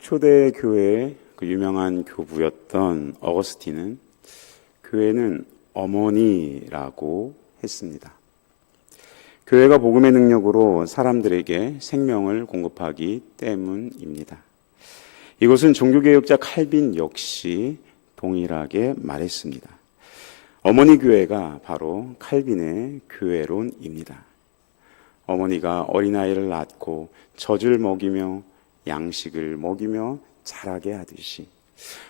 초대교회의 그 유명한 교부였던 어거스틴은 교회는 어머니라고 했습니다. 교회가 복음의 능력으로 사람들에게 생명을 공급하기 때문입니다. 이것은 종교개혁자 칼빈 역시 동일하게 말했습니다. 어머니 교회가 바로 칼빈의 교회론입니다. 어머니가 어린아이를 낳고 젖을 먹이며 양식을 먹이며 자라게 하듯이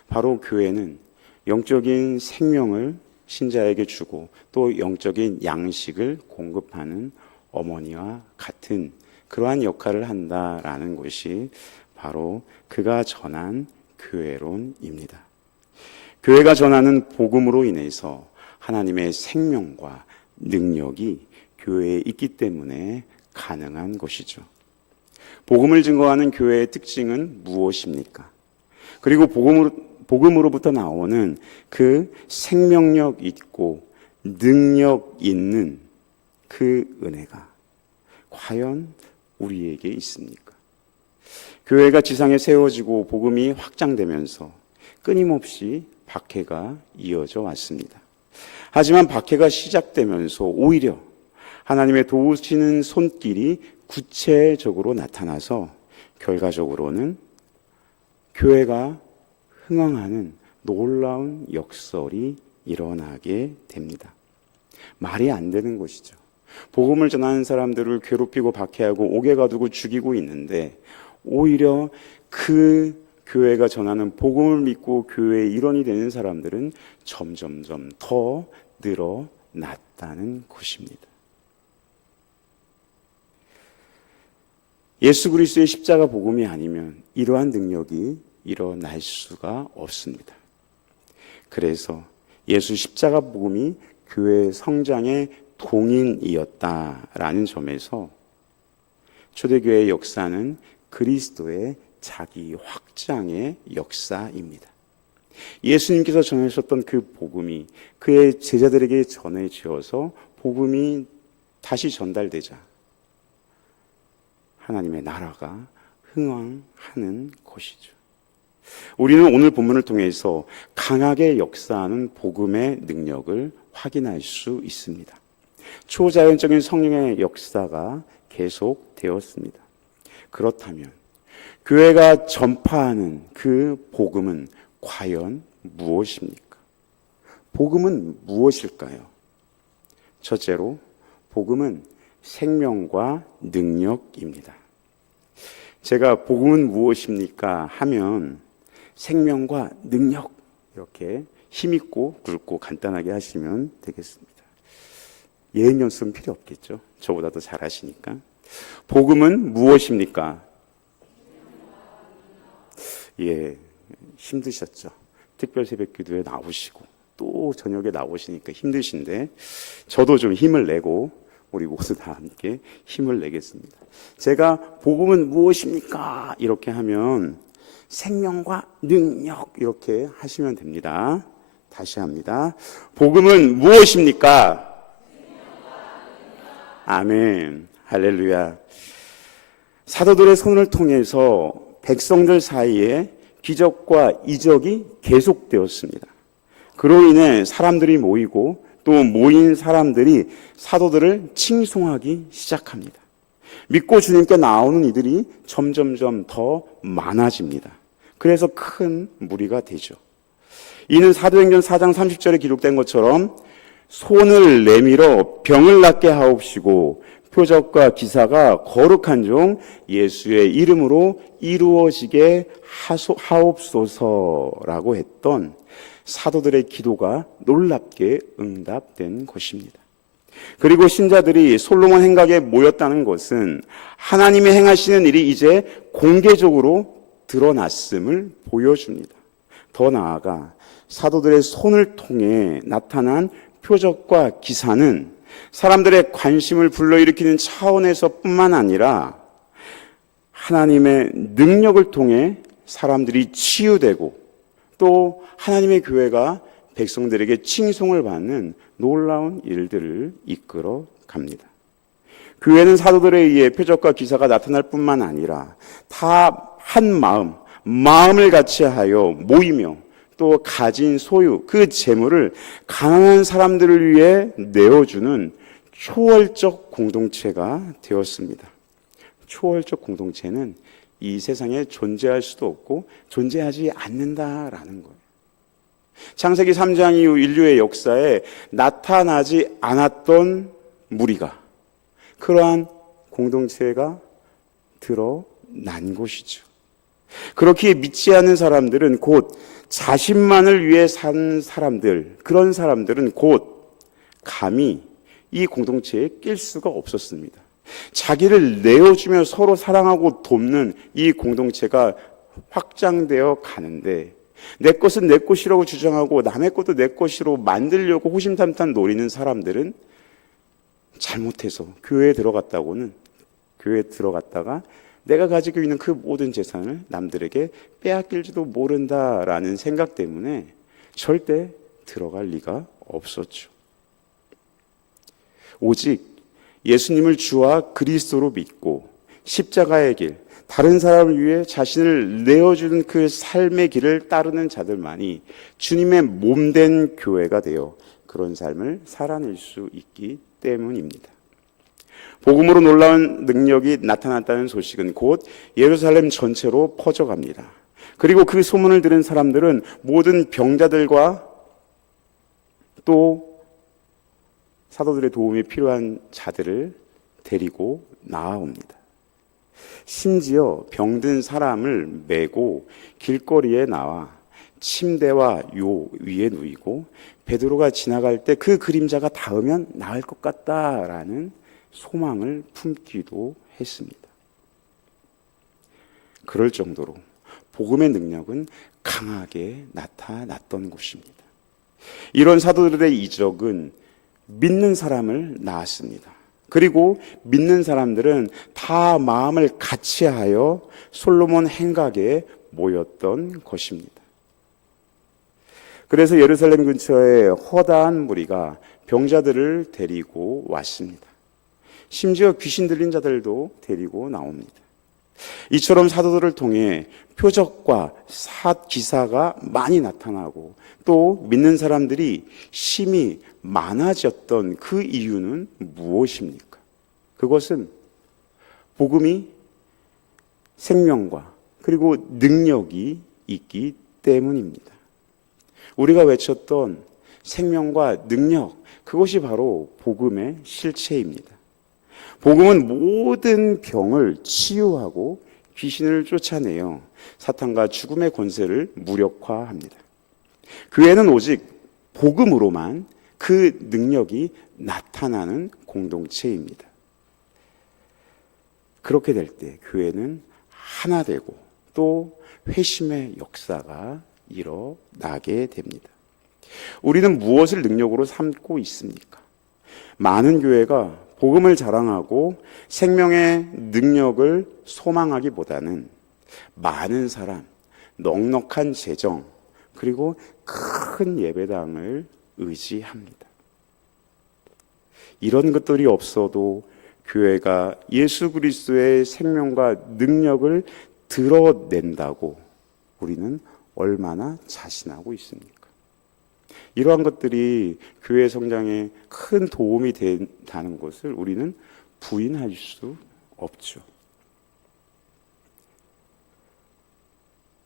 바로 교회는 영적인 생명을 신자에게 주고 또 영적인 양식을 공급하는 어머니와 같은 그러한 역할을 한다라는 것이 바로 그가 전한 교회론입니다. 교회가 전하는 복음으로 인해서 하나님의 생명과 능력이 교회에 있기 때문에 가능한 것이죠. 복음을 증거하는 교회의 특징은 무엇입니까? 그리고 복음으로부터 나오는 그 생명력 있고 능력 있는 그 은혜가 과연 우리에게 있습니까? 교회가 지상에 세워지고 복음이 확장되면서 끊임없이 박해가 이어져 왔습니다. 하지만 박해가 시작되면서 오히려 하나님의 도우시는 손길이 구체적으로 나타나서 결과적으로는 교회가 흥황하는 놀라운 역설이 일어나게 됩니다. 말이 안 되는 것이죠. 복음을 전하는 사람들을 괴롭히고 박해하고 옥에 가두고 죽이고 있는데 오히려 그 교회가 전하는 복음을 믿고 교회의 일원이 되는 사람들은 점점점 더 늘어났다는 것입니다. 예수 그리스도의 십자가 복음이 아니면 이러한 능력이 일어날 수가 없습니다. 그래서 예수 십자가 복음이 교회 성장의 동인이었다라는 점에서 초대교회의 역사는 그리스도의 자기 확장의 역사입니다. 예수님께서 전하셨던 그 복음이 그의 제자들에게 전해지어서 복음이 다시 전달되자 하나님의 나라가 흥왕하는 것이죠. 우리는 오늘 본문을 통해서 강하게 역사하는 복음의 능력을 확인할 수 있습니다. 초자연적인 성령의 역사가 계속되었습니다. 그렇다면 교회가 전파하는 그 복음은 과연 무엇입니까? 복음은 무엇일까요? 첫째로 복음은 생명과 능력입니다. 제가 복음은 무엇입니까? 하면 생명과 능력 이렇게 힘있고 굵고 간단하게 하시면 되겠습니다. 예행 연습은 필요 없겠죠. 저보다 더 잘하시니까. 복음은 무엇입니까? 예, 힘드셨죠. 특별 새벽 기도에 나오시고 또 저녁에 나오시니까 힘드신데 저도 좀 힘을 내고 우리 모두 다 함께 힘을 내겠습니다. 제가 복음은 무엇입니까? 이렇게 하면 생명과 능력 이렇게 하시면 됩니다. 다시 합니다. 복음은 무엇입니까? 아멘. 할렐루야. 사도들의 손을 통해서 백성들 사이에 기적과 이적이 계속되었습니다. 그로 인해 사람들이 모이고 또 모인 사람들이 사도들을 칭송하기 시작합니다. 믿고 주님께 나오는 이들이 점점점 더 많아집니다. 그래서 큰 무리가 되죠. 이는 사도행전 4장 30절에 기록된 것처럼 손을 내밀어 병을 낫게 하옵시고 표적과 기사가 거룩한 종 예수의 이름으로 이루어지게 하옵소서라고 했던 사도들의 기도가 놀랍게 응답된 것입니다. 그리고 신자들이 솔로몬 행각에 모였다는 것은 하나님이 행하시는 일이 이제 공개적으로 드러났음을 보여줍니다. 더 나아가 사도들의 손을 통해 나타난 표적과 기사는 사람들의 관심을 불러일으키는 차원에서 뿐만 아니라 하나님의 능력을 통해 사람들이 치유되고 또 하나님의 교회가 백성들에게 칭송을 받는 놀라운 일들을 이끌어 갑니다. 교회는 사도들에 의해 표적과 기사가 나타날 뿐만 아니라 다 한 마음을 같이 하여 모이며 또 가진 소유, 그 재물을 가난한 사람들을 위해 내어주는 초월적 공동체가 되었습니다. 초월적 공동체는 이 세상에 존재할 수도 없고 존재하지 않는다라는 거예요. 창세기 3장 이후 인류의 역사에 나타나지 않았던 무리가 그러한 공동체가 드러난 곳이죠. 그렇게 믿지 않는 사람들은 곧 자신만을 위해 산 사람들, 그런 사람들은 곧 감히 이 공동체에 낄 수가 없었습니다. 자기를 내어주며 서로 사랑하고 돕는 이 공동체가 확장되어 가는데 내 것은 내 것이라고 주장하고 남의 것도 내 것으로 만들려고 호심탐탐 노리는 사람들은 잘못해서 교회에 들어갔다가 내가 가지고 있는 그 모든 재산을 남들에게 빼앗길지도 모른다라는 생각 때문에 절대 들어갈 리가 없었죠. 오직 예수님을 주와 그리스도로 믿고 십자가의 길, 다른 사람을 위해 자신을 내어주는 그 삶의 길을 따르는 자들만이 주님의 몸된 교회가 되어 그런 삶을 살아낼 수 있기 때문입니다. 복음으로 놀라운 능력이 나타났다는 소식은 곧 예루살렘 전체로 퍼져갑니다. 그리고 그 소문을 들은 사람들은 모든 병자들과 또 사도들의 도움이 필요한 자들을 데리고 나아옵니다. 심지어 병든 사람을 메고 길거리에 나와 침대와 요 위에 누이고 베드로가 지나갈 때 그 그림자가 닿으면 나을 것 같다라는 소망을 품기도 했습니다. 그럴 정도로 복음의 능력은 강하게 나타났던 곳입니다. 이런 사도들의 이적은 믿는 사람을 낳았습니다. 그리고 믿는 사람들은 다 마음을 같이하여 솔로몬 행각에 모였던 것입니다. 그래서 예루살렘 근처에 허다한 무리가 병자들을 데리고 왔습니다. 심지어 귀신 들린 자들도 데리고 나옵니다. 이처럼 사도들을 통해 표적과 기사가 많이 나타나고 또 믿는 사람들이 심히 많아졌던 그 이유는 무엇입니까? 그것은 복음이 생명과 그리고 능력이 있기 때문입니다. 우리가 외쳤던 생명과 능력, 그것이 바로 복음의 실체입니다. 복음은 모든 병을 치유하고 귀신을 쫓아내어 사탄과 죽음의 권세를 무력화합니다. 교회는 오직 복음으로만 그 능력이 나타나는 공동체입니다. 그렇게 될 때 교회는 하나 되고 또 회심의 역사가 일어나게 됩니다. 우리는 무엇을 능력으로 삼고 있습니까? 많은 교회가 복음을 자랑하고 생명의 능력을 소망하기보다는 많은 사람, 넉넉한 재정, 그리고 큰 예배당을 의지합니다. 이런 것들이 없어도 교회가 예수 그리스도의 생명과 능력을 드러낸다고 우리는 얼마나 자신하고 있습니까? 이러한 것들이 교회 성장에 큰 도움이 된다는 것을 우리는 부인할 수 없죠.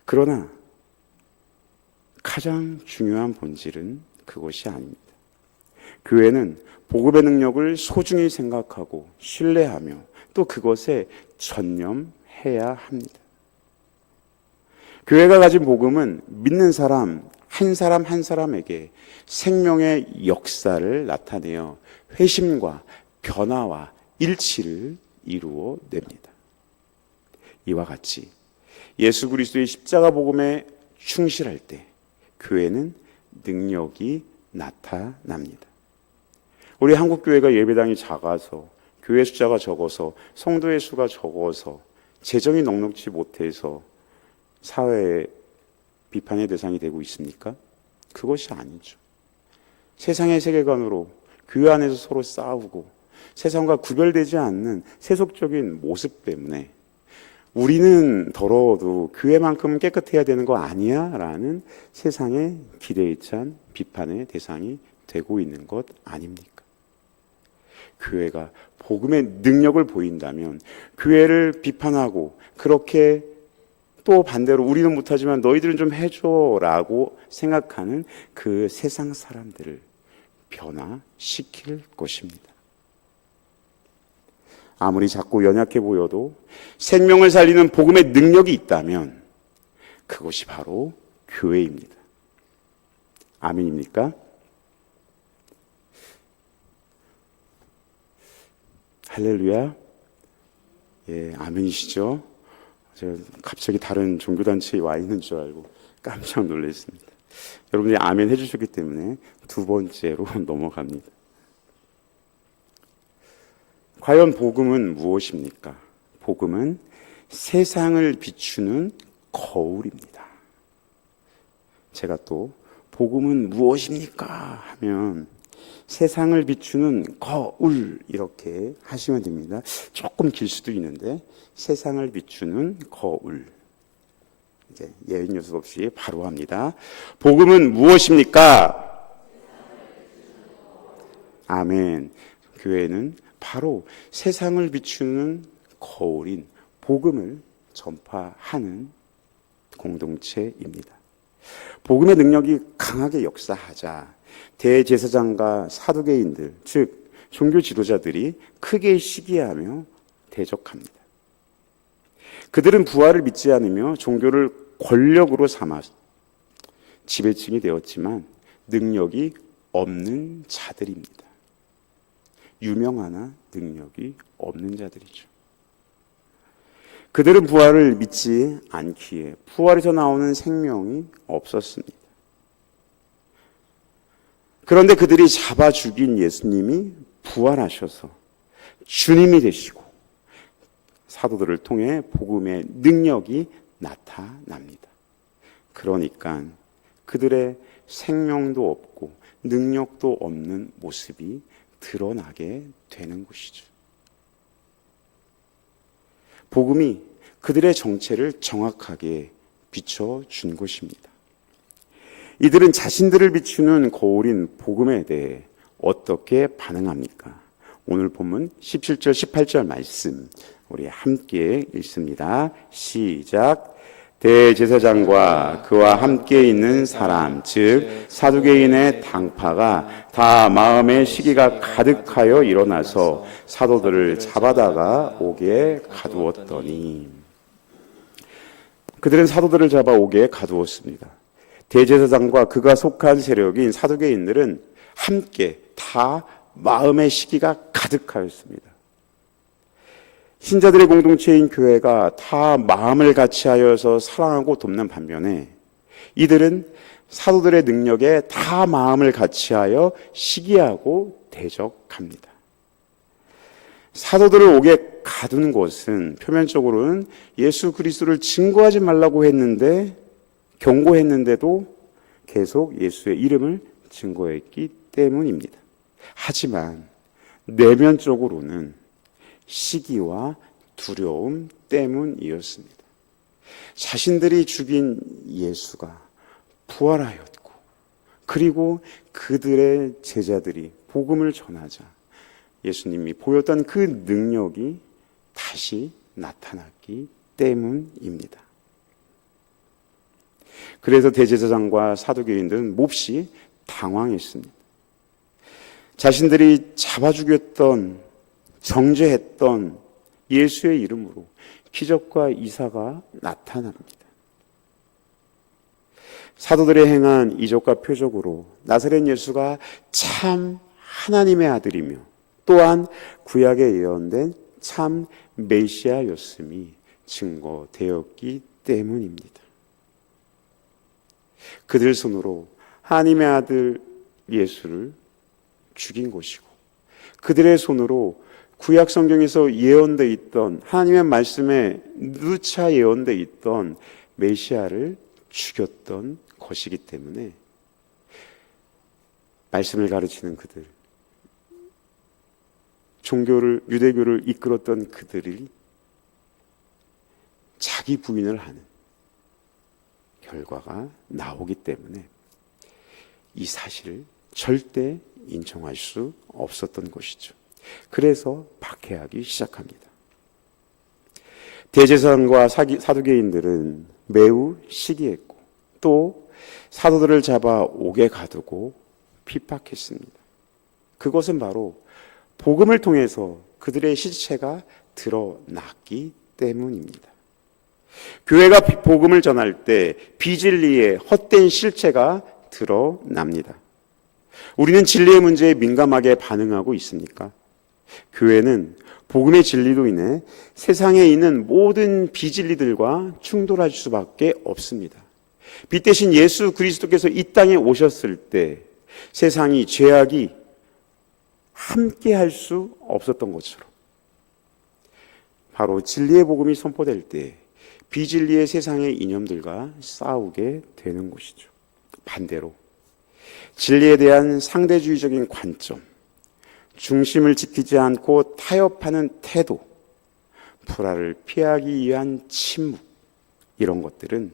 그러나 가장 중요한 본질은 그것이 아닙니다. 교회는 복음의 능력을 소중히 생각하고 신뢰하며 또 그것에 전념해야 합니다. 교회가 가진 복음은 믿는 사람 한 사람에게 생명의 역사를 나타내어 회심과 변화와 일치를 이루어 냅니다. 이와 같이 예수 그리스도의 십자가 복음에 충실할 때 교회는 능력이 나타납니다. 우리 한국 교회가 예배당이 작아서 교회 숫자가 적어서 성도의 수가 적어서 재정이 넉넉지 못해서 사회에 비판의 대상이 되고 있습니까? 그것이 아니죠. 세상의 세계관으로 교회 안에서 서로 싸우고 세상과 구별되지 않는 세속적인 모습 때문에 우리는 더러워도 교회만큼 깨끗해야 되는 거 아니야? 라는 세상의 기대에 찬 비판의 대상이 되고 있는 것 아닙니까? 교회가 복음의 능력을 보인다면 교회를 비판하고 그렇게 또 반대로 우리는 못하지만 너희들은 좀 해줘라고 생각하는 그 세상 사람들을 변화시킬 것입니다. 아무리 작고 연약해 보여도 생명을 살리는 복음의 능력이 있다면 그것이 바로 교회입니다. 아멘입니까? 할렐루야. 예, 아멘이시죠? 제가 갑자기 다른 종교단체에 와 있는 줄 알고 깜짝 놀랐습니다. 여러분들이 아멘 해주셨기 때문에 두 번째로 넘어갑니다. 과연 복음은 무엇입니까? 복음은 세상을 비추는 거울입니다. 제가 또 복음은 무엇입니까? 하면 세상을 비추는 거울 이렇게 하시면 됩니다. 조금 길 수도 있는데 세상을 비추는 거울. 이제 예언 요소 없이 바로 합니다. 복음은 무엇입니까? 아멘. 교회는 바로 세상을 비추는 거울인 복음을 전파하는 공동체입니다. 복음의 능력이 강하게 역사하자 대제사장과 사두개인들, 즉 종교 지도자들이 크게 시기하며 대적합니다. 그들은 부활을 믿지 않으며 종교를 권력으로 삼아 지배층이 되었지만 능력이 없는 자들입니다. 유명하나 능력이 없는 자들이죠. 그들은 부활을 믿지 않기에 부활에서 나오는 생명이 없었습니다. 그런데 그들이 잡아 죽인 예수님이 부활하셔서 주님이 되시고 사도들을 통해 복음의 능력이 나타납니다. 그러니까 그들의 생명도 없고 능력도 없는 모습이 드러나게 되는 것이죠. 복음이 그들의 정체를 정확하게 비춰준 것입니다. 이들은 자신들을 비추는 거울인 복음에 대해 어떻게 반응합니까? 오늘 본문 17절 18절 말씀 우리 함께 읽습니다. 시작. 대제사장과 그와 함께 있는 사람 즉 사두개인의 당파가 다 마음의 시기가 가득하여 일어나서 사도들을 잡아다가 옥에 가두었더니 그들은 사도들을 잡아 옥에 가두었습니다. 대제사장과 그가 속한 세력인 사두개인들은 함께 다 마음의 시기가 가득하였습니다. 신자들의 공동체인 교회가 다 마음을 같이하여서 사랑하고 돕는 반면에 이들은 사도들의 능력에 다 마음을 같이하여 시기하고 대적합니다. 사도들을 옥에 가두는 것은 표면적으로는 예수 그리스도를 증거하지 말라고 했는데 경고했는데도 계속 예수의 이름을 증거했기 때문입니다. 하지만 내면적으로는 시기와 두려움 때문이었습니다. 자신들이 죽인 예수가 부활하였고 그리고 그들의 제자들이 복음을 전하자 예수님이 보였던 그 능력이 다시 나타났기 때문입니다. 그래서 대제사장과 사두개인들은 몹시 당황했습니다. 자신들이 잡아 죽였던 정죄했던 예수의 이름으로 기적과 이사가 나타납니다. 사도들의 행한 이적과 표적으로 나사렛 예수가 참 하나님의 아들이며 또한 구약에 예언된 참 메시아였음이 증거되었기 때문입니다. 그들 손으로 하나님의 아들 예수를 죽인 것이고 그들의 손으로 구약 성경에서 예언되어 있던 하나님의 말씀에 누차 예언되어 있던 메시아를 죽였던 것이기 때문에 말씀을 가르치는 그들, 종교를 유대교를 이끌었던 그들이 자기 부인을 하는 결과가 나오기 때문에 이 사실을 절대 인정할 수 없었던 것이죠. 그래서 박해하기 시작합니다. 대제사장과 사두개인들은 매우 시기했고 또 사도들을 잡아 옥에 가두고 핍박했습니다. 그것은 바로 복음을 통해서 그들의 실체가 드러났기 때문입니다. 교회가 복음을 전할 때 비진리의 헛된 실체가 드러납니다. 우리는 진리의 문제에 민감하게 반응하고 있습니까? 교회는 복음의 진리로 인해 세상에 있는 모든 비진리들과 충돌할 수밖에 없습니다. 빛 대신 예수 그리스도께서 이 땅에 오셨을 때 세상이 죄악이 함께 할 수 없었던 것처럼 바로 진리의 복음이 선포될 때 비진리의 세상의 이념들과 싸우게 되는 것이죠. 반대로 진리에 대한 상대주의적인 관점, 중심을 지키지 않고 타협하는 태도, 불화를 피하기 위한 침묵, 이런 것들은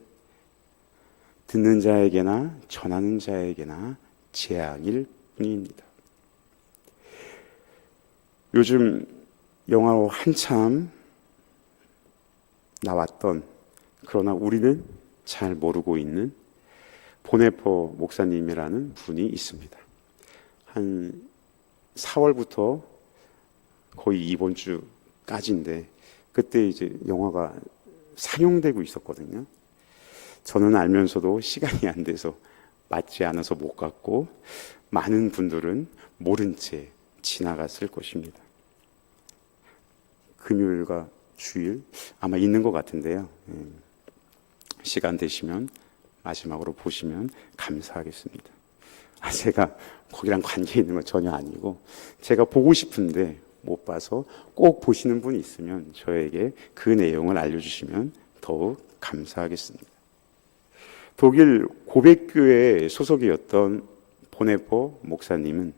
듣는 자에게나 전하는 자에게나 재앙일 뿐입니다. 요즘 영화로 한참 나왔던, 그러나 우리는 잘 모르고 있는 보네포 목사님이라는 분이 있습니다. 한 4월부터 거의 이번 주까지인데 그때 이제 영화가 상영되고 있었거든요. 저는 알면서도 시간이 안 돼서 맞지 않아서 못 갔고 많은 분들은 모른 채 지나갔을 것입니다. 금요일과 주일 아마 있는 것 같은데요. 시간 되시면 마지막으로 보시면 감사하겠습니다. 제가 거기랑 관계 있는 건 전혀 아니고 제가 보고 싶은데 못 봐서 꼭 보시는 분이 있으면 저에게 그 내용을 알려주시면 더욱 감사하겠습니다. 독일 고백교회 소속이었던 보네포 목사님은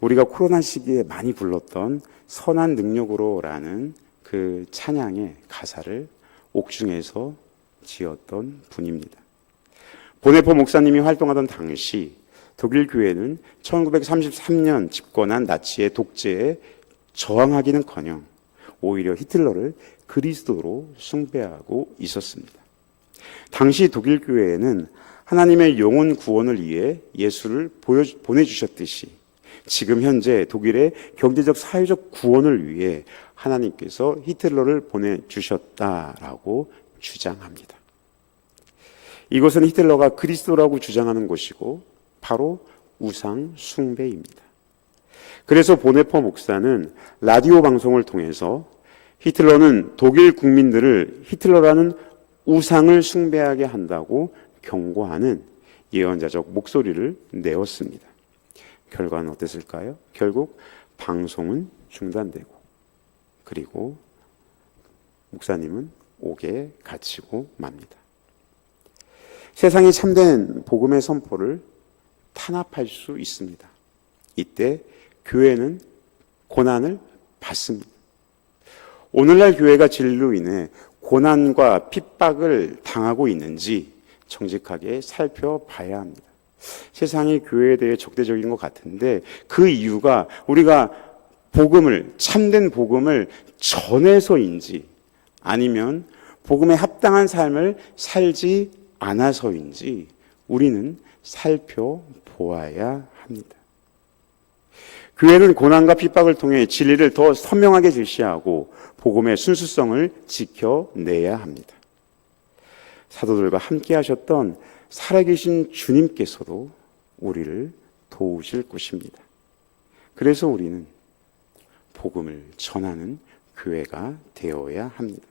우리가 코로나 시기에 많이 불렀던 선한 능력으로라는 그 찬양의 가사를 옥중에서 지었던 분입니다. 보네포 목사님이 활동하던 당시 독일 교회는 1933년 집권한 나치의 독재에 저항하기는커녕 오히려 히틀러를 그리스도로 숭배하고 있었습니다. 당시 독일 교회에는 하나님의 영혼 구원을 위해 예수를 보내주셨듯이 지금 현재 독일의 경제적 사회적 구원을 위해 하나님께서 히틀러를 보내주셨다라고 주장합니다. 이것은 히틀러가 그리스도라고 주장하는 것이고 바로 우상 숭배입니다. 그래서 보네포 목사는 라디오 방송을 통해서 히틀러는 독일 국민들을 히틀러라는 우상을 숭배하게 한다고 경고하는 예언자적 목소리를 내었습니다. 결과는 어땠을까요? 결국 방송은 중단되고 그리고 목사님은 옥에 갇히고 맙니다. 세상이 참된 복음의 선포를 탄압할 수 있습니다. 이때 교회는 고난을 받습니다. 오늘날 교회가 진리로 인해 고난과 핍박을 당하고 있는지 정직하게 살펴봐야 합니다. 세상이 교회에 대해 적대적인 것 같은데 그 이유가 우리가 복음을, 참된 복음을 전해서인지 아니면 복음에 합당한 삶을 살지 않아서인지 우리는 살펴보아야 합니다. 교회는 고난과 핍박을 통해 진리를 더 선명하게 제시하고 복음의 순수성을 지켜내야 합니다. 사도들과 함께 하셨던 살아계신 주님께서도 우리를 도우실 것입니다. 그래서 우리는 복음을 전하는 교회가 되어야 합니다.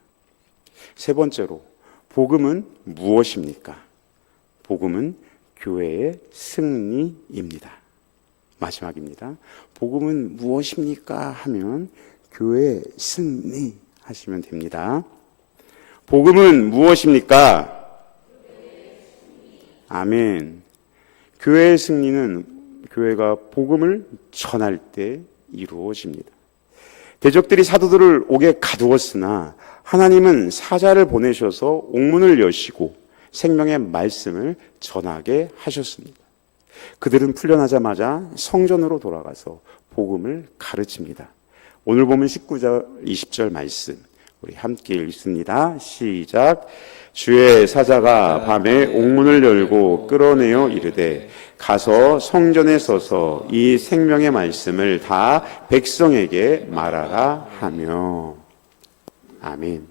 세 번째로, 복음은 무엇입니까? 복음은 교회의 승리입니다. 마지막입니다. 복음은 무엇입니까? 하면 교회의 승리 하시면 됩니다. 복음은 무엇입니까? 아멘. 교회의 승리는 교회가 복음을 전할 때 이루어집니다. 대적들이 사도들을 옥에 가두었으나 하나님은 사자를 보내셔서 옥문을 여시고 생명의 말씀을 전하게 하셨습니다. 그들은 풀려나자마자 성전으로 돌아가서 복음을 가르칩니다. 오늘 보면 19절 20절 말씀 우리 함께 읽습니다. 시작. 주의 사자가 밤에 옥문을 열고 끌어내어 이르되 가서 성전에 서서 이 생명의 말씀을 다 백성에게 말하라 하며. 아멘.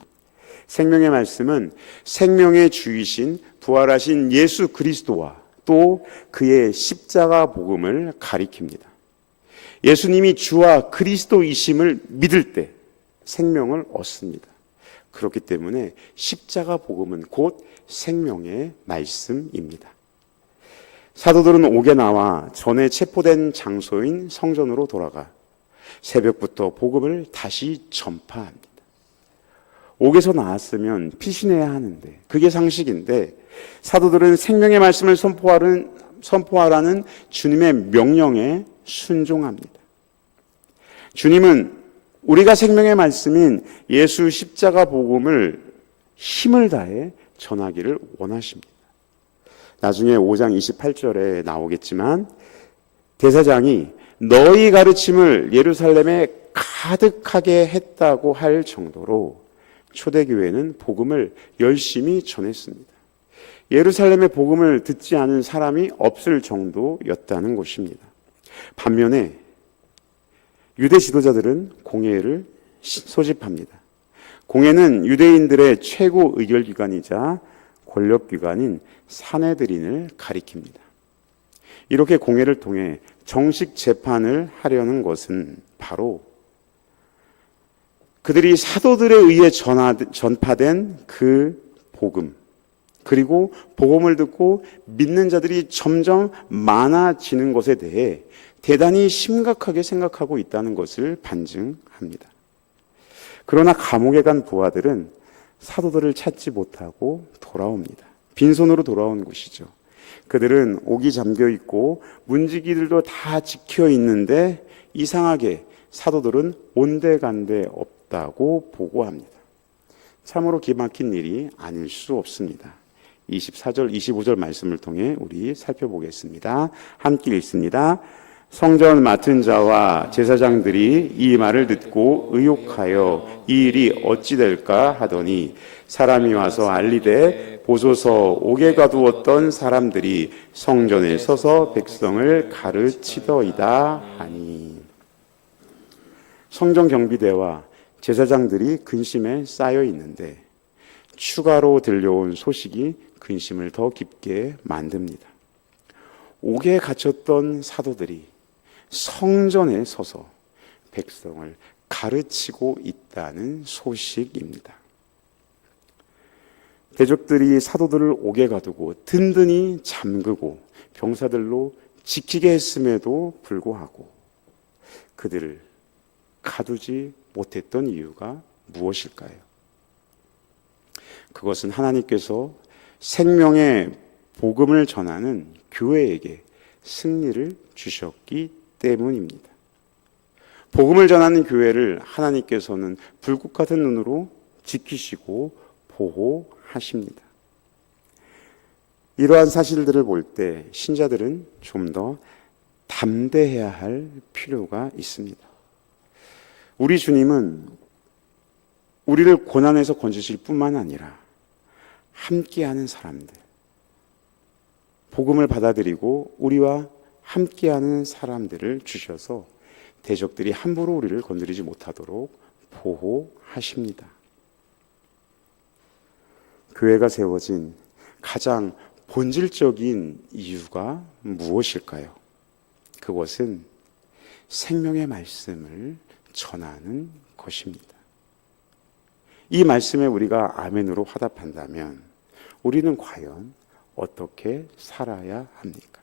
생명의 말씀은 생명의 주이신 부활하신 예수 그리스도와 또 그의 십자가 복음을 가리킵니다. 예수님이 주와 그리스도이심을 믿을 때 생명을 얻습니다. 그렇기 때문에 십자가 복음은 곧 생명의 말씀입니다. 사도들은 옥에 나와 전에 체포된 장소인 성전으로 돌아가 새벽부터 복음을 다시 전파합니다. 옥에서 나왔으면 피신해야 하는데 그게 상식인데 사도들은 생명의 말씀을 선포하라는 주님의 명령에 순종합니다. 주님은 우리가 생명의 말씀인 예수 십자가 복음을 힘을 다해 전하기를 원하십니다. 나중에 5장 28절에 나오겠지만 대사장이 너희 가르침을 예루살렘에 가득하게 했다고 할 정도로 초대교회는 복음을 열심히 전했습니다. 예루살렘의 복음을 듣지 않은 사람이 없을 정도였다는 것입니다. 반면에 유대 지도자들은 공회를 소집합니다. 공회는 유대인들의 최고 의결기관이자 권력기관인 산헤드린을 가리킵니다. 이렇게 공회를 통해 정식 재판을 하려는 것은 바로 그들이 사도들에 의해 전파된 그 복음, 그리고 복음을 듣고 믿는 자들이 점점 많아지는 것에 대해 대단히 심각하게 생각하고 있다는 것을 반증합니다. 그러나 감옥에 간 부하들은 사도들을 찾지 못하고 돌아옵니다. 빈손으로 돌아온 것이죠. 그들은 옥이 잠겨 있고 문지기들도 다 지켜 있는데 이상하게 사도들은 온데간데 없다고 보고합니다. 참으로 기막힌 일이 아닐 수 없습니다. 24절, 25절 말씀을 통해 우리 살펴보겠습니다. 함께 읽습니다. 성전 맡은 자와 제사장들이 이 말을 듣고 의혹하여 이 일이 어찌 될까 하더니 사람이 와서 알리되 보소서 옥에 가두었던 사람들이 성전에 서서 백성을 가르치더이다 하니. 성전 경비대와 제사장들이 근심에 쌓여 있는데 추가로 들려온 소식이 근심을 더 깊게 만듭니다. 옥에 갇혔던 사도들이 성전에 서서 백성을 가르치고 있다는 소식입니다. 대적들이 사도들을 옥에 가두고 든든히 잠그고 병사들로 지키게 했음에도 불구하고 그들을 가두지 못했던 이유가 무엇일까요? 그것은 하나님께서 생명의 복음을 전하는 교회에게 승리를 주셨기 때문입니다. 복음을 전하는 교회를 하나님께서는 불꽃 같은 눈으로 지키시고 보호하십니다. 이러한 사실들을 볼 때 신자들은 좀 더 담대해야 할 필요가 있습니다. 우리 주님은 우리를 고난에서 건지실 뿐만 아니라 함께하는 사람들, 복음을 받아들이고 우리와 함께하는 사람들을 주셔서 대적들이 함부로 우리를 건드리지 못하도록 보호하십니다. 교회가 세워진 가장 본질적인 이유가 무엇일까요? 그것은 생명의 말씀을 전하는 것입니다. 이 말씀에 우리가 아멘으로 화답한다면 우리는 과연 어떻게 살아야 합니까?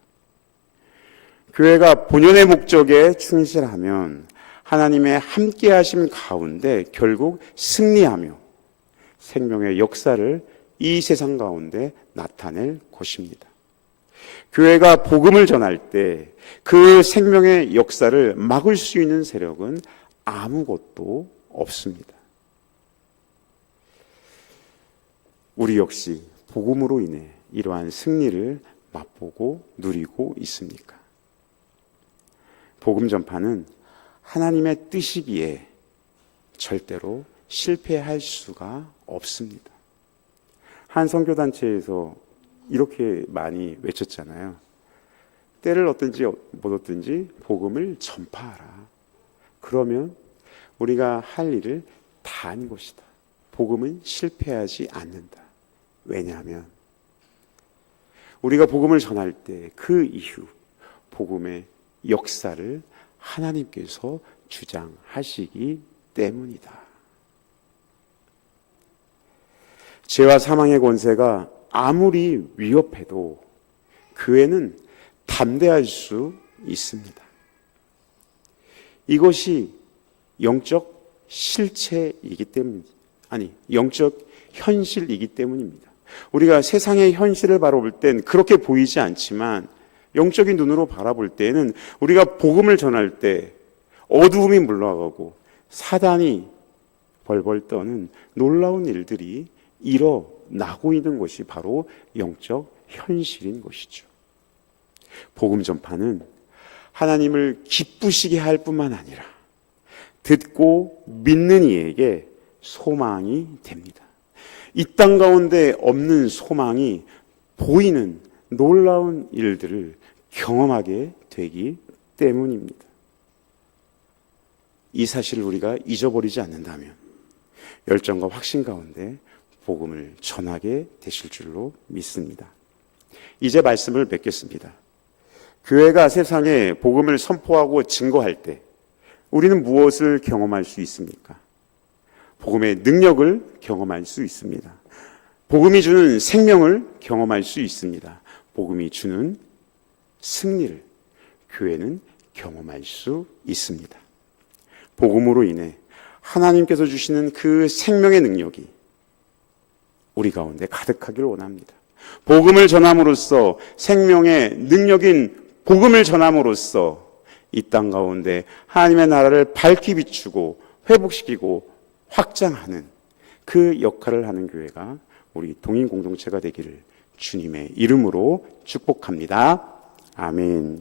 교회가 본연의 목적에 충실하면 하나님의 함께하심 가운데 결국 승리하며 생명의 역사를 이 세상 가운데 나타낼 것입니다. 교회가 복음을 전할 때 그 생명의 역사를 막을 수 있는 세력은 아무것도 없습니다. 우리 역시 복음으로 인해 이러한 승리를 맛보고 누리고 있습니까? 복음 전파는 하나님의 뜻이기에 절대로 실패할 수가 없습니다. 한 선교단체에서 이렇게 많이 외쳤잖아요. 때를 얻든지 못 얻든지 복음을 전파하라. 그러면 우리가 할 일을 다 한 것이다. 복음은 실패하지 않는다. 왜냐하면 우리가 복음을 전할 때 그 이후 복음의 역사를 하나님께서 주장하시기 때문이다. 죄와 사망의 권세가 아무리 위협해도 교회는 담대할 수 있습니다. 이것이 영적 실체이기 때문입니다. 영적 현실이기 때문입니다. 우리가 세상의 현실을 바라볼 땐 그렇게 보이지 않지만 영적인 눈으로 바라볼 때에는 우리가 복음을 전할 때 어두움이 물러가고 사단이 벌벌 떠는 놀라운 일들이 일어나고 있는 것이 바로 영적 현실인 것이죠. 복음 전파는 하나님을 기쁘시게 할 뿐만 아니라 듣고 믿는 이에게 소망이 됩니다. 이 땅 가운데 없는 소망이 보이는 놀라운 일들을 경험하게 되기 때문입니다. 이 사실을 우리가 잊어버리지 않는다면 열정과 확신 가운데 복음을 전하게 되실 줄로 믿습니다. 이제 말씀을 맺겠습니다. 교회가 세상에 복음을 선포하고 증거할 때 우리는 무엇을 경험할 수 있습니까? 복음의 능력을 경험할 수 있습니다. 복음이 주는 생명을 경험할 수 있습니다. 복음이 주는 승리를 교회는 경험할 수 있습니다. 복음으로 인해 하나님께서 주시는 그 생명의 능력이 우리 가운데 가득하기를 원합니다. 복음을 전함으로써 생명의 능력인 복음을 전함으로써 이 땅 가운데 하나님의 나라를 밝히 비추고 회복시키고 확장하는 그 역할을 하는 교회가 우리 동인 공동체가 되기를 주님의 이름으로 축복합니다. 아멘.